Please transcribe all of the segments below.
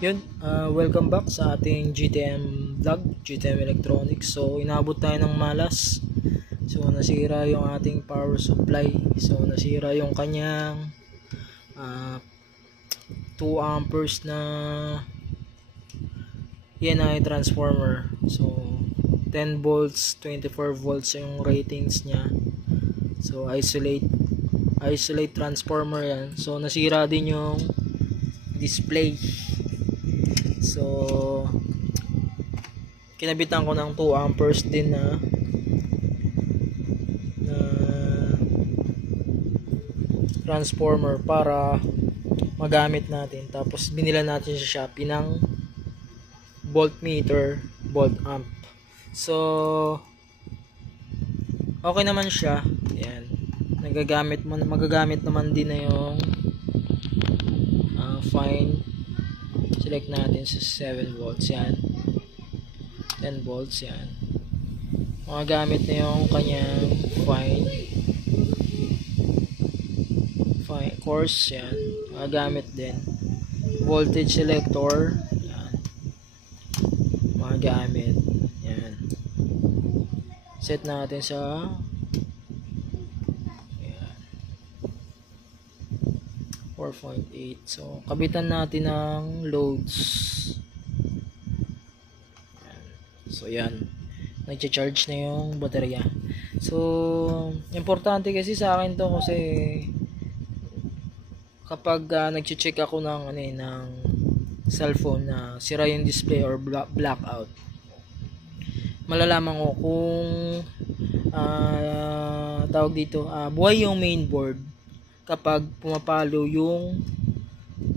Yun, welcome back sa ating GTM vlog, GTM Electronics. So, inabot tayo ng malas. So, nasira yung ating power supply. So, nasira yung kanyang 2 amperes na ENI transformer. So, 10 volts, 24 volts yung ratings niya. So, isolate transformer yan. So, nasira din yung display. So, kinabitan ko ng 2 amperes din na transformer para magamit natin. Tapos binila natin sa Shopee ng voltmeter, volt amp. So, okay naman siya. Ayan. Magagamit naman din na yung fine. Select natin sa 7 volts yan, 10 volts yan. Magagamit na yung kanyang fine course yan. Magagamit din voltage selector yan. Magagamit yan. Set natin sa 4.8. So, kabitan natin ng loads. So, yan. Nag-charge na yung baterya. So, importante kasi sa akin to kasi kapag nag-check ako ng cellphone na sira yung display or blackout, malalaman ko kung tawag dito, buhay yung mainboard kapag pumapalo yung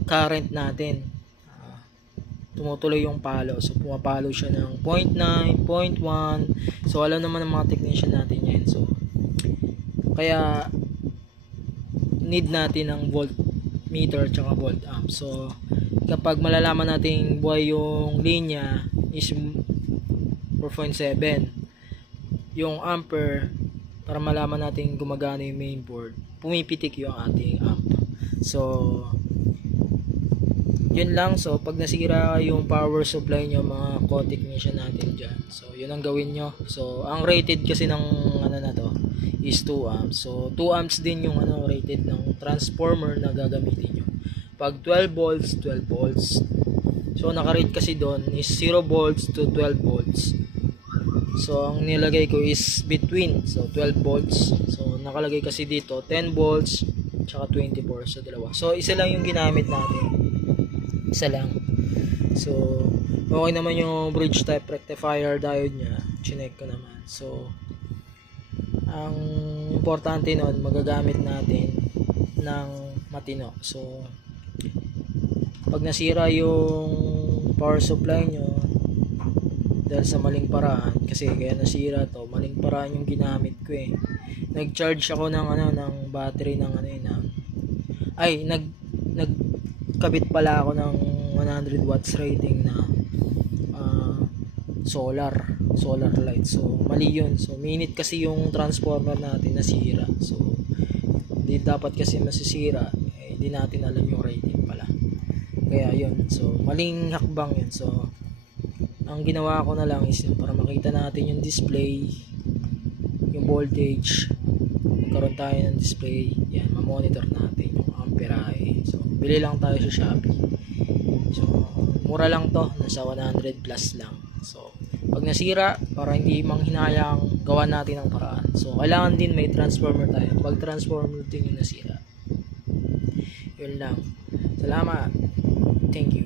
current natin. Tumutuloy yung palo. So, pumapalo siya ng 0.9, 0.1. So, alam naman ng mga technician natin yan. So, kaya need natin ng voltmeter at volt amp. So, kapag malalaman natin buhay yung linya is 4.7, yung ampere, para malaman natin gumagana yung mainboard, pumipitik yung ating amp. So, yun lang. So, pag nasira yung power supply nyo, mga co-technician natin dyan, so, yun ang gawin nyo. So, ang rated kasi ng na to is 2 amps. So, 2 amps din yung rated ng transformer na gagamitin nyo. Pag 12 volts, 12 volts. So, nakarate kasi doon is 0 volts to 12 volts. So, ang nilagay ko is between. So, 12 volts. So, nakalagay kasi dito 10 volts tsaka 24 sa dalawa. So, isa lang yung ginamit natin. Isa lang. So, okay naman yung bridge type rectifier diode niya. Chinek ko naman. So, ang importante nun, magagamit natin ng matino. So, pag nasira yung power supply nyo dahil sa maling paraan, kasi kaya nasira to, maling paraan yung ginamit ko eh. Nag-charge ako ng ng battery ng nagkabit pala ako ng 100 watts rating na solar light. So, mali yun. So, minute kasi yung transformer natin nasira. So, di dapat kasi masisira. Di natin alam yung rating pala. Kaya yun. So, maling hakbang yun. So, ang ginawa ko na lang is para makita natin yung display, yung voltage, magkaroon tayo ng display, yan, mamonitor natin yung amperahe. So, bili lang tayo sa Shopee. So, mura lang to, nasa 100 plus lang. So, pag nasira, para hindi manghinayang, gawa natin ang paraan. So, kailangan din may transformer tayo. Pag transformer din yung nasira. Yun lang. Salamat. Thank you.